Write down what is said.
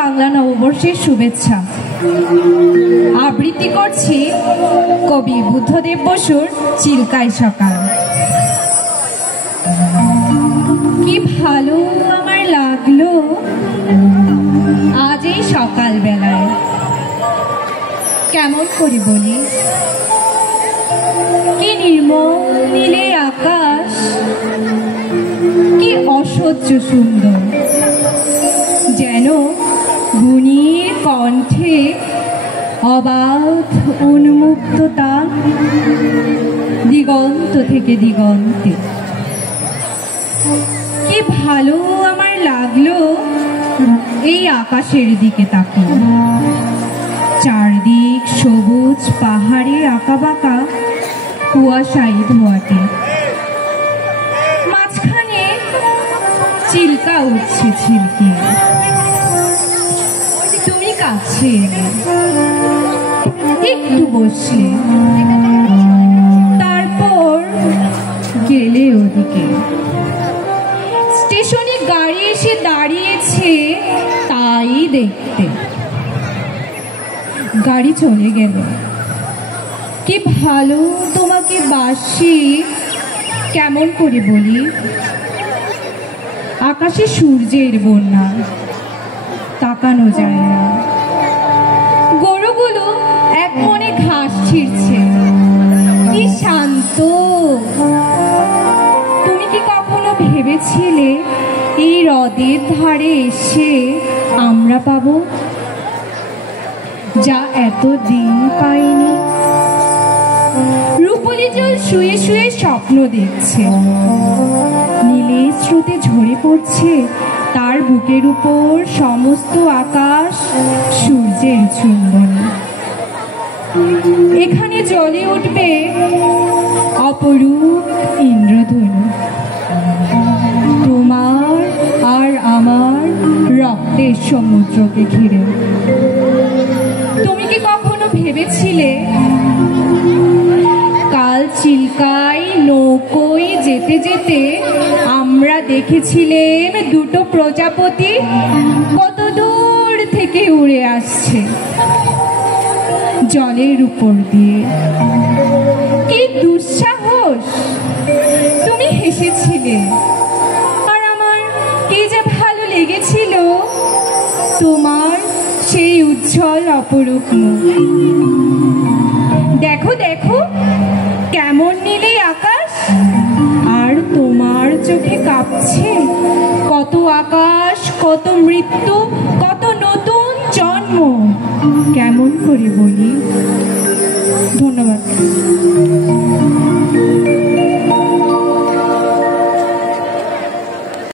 বাংলা নববর্ষের শুভেচ্ছা। আবৃত্তি করছি কবি বুদ্ধদেব বসুর চিল্কায় সকাল। কি ভালো আমার লাগলো আজ এই সকাল বেলায়, কেমন করে বলি, কি নির্মল নীলে আকাশ, কি অসহ্য সুন্দর, যেন গুণীর কণ্ঠে অবাধ উন্মুক্ততা দিগন্ত থেকে দিগন্তে। কি ভালো আমার লাগলো এই আকাশের দিকে তাকিয়ে, চারদিক সবুজ পাহাড়ে আঁকাবাঁকা কুয়াশায় ধোয়াটে, মাঝখানে চিল্কা উঠছে ঝিলকে। তুমি কাছে এলে, একটু বসলে, তারপর গেলে ওদিকে। স্টেশনে গাড়ি এসে দাঁড়িয়েছে তাই দেখতে। গাড়ি চলে গেল। কি ভালো তোমাকে বাসি, কেমন করে বলি। আকাশে সূর্যের বন্যা, তাকানো যায় না। গরুগুলো এক মনে ঘাস ছিঁড়ছে। কি শান্ত। তুমি কি কখনো ভেবেছিলে এই হ্রদের ধারে এসে আমরা পাবো যা এতদিন পাইনি? রূপলি জল শুয়ে শুয়ে স্বপ্ন দেখছে, নীলের স্রোতে ঝরে পড়ছে তার বুকের উপর সমস্ত আকাশ সূর্যের চুম্বনে। এখানে জ্বলে উঠবে অপরূপ ইন্দ্রধনু, তোমার আর আমার রক্তের সমুদ্রকে ঘিরে। তুমি কি কখনো ভেবেছিলে কাল চিল্কায় নৌকোয় যেতে যেতে আমরা দেখেছিলেন দুটো প্রজাপতি কত দূর থেকে উড়ে আসছে জলের উপর দিয়ে? কি দুঃসাহস! তুমি হেসেছিলে, আর আমার কি যে ভালো লেগেছিল তোমার সেই উজ্জ্বল অপরূপ মুখ। দেখো দেখো কেমন নীলে আকাশ, আর তোমার চোখে কাঁপছে কত আকাশ, কত মৃত্যু, কত নতুন জন্ম। কেমন করে বলি। ধন্যবাদ।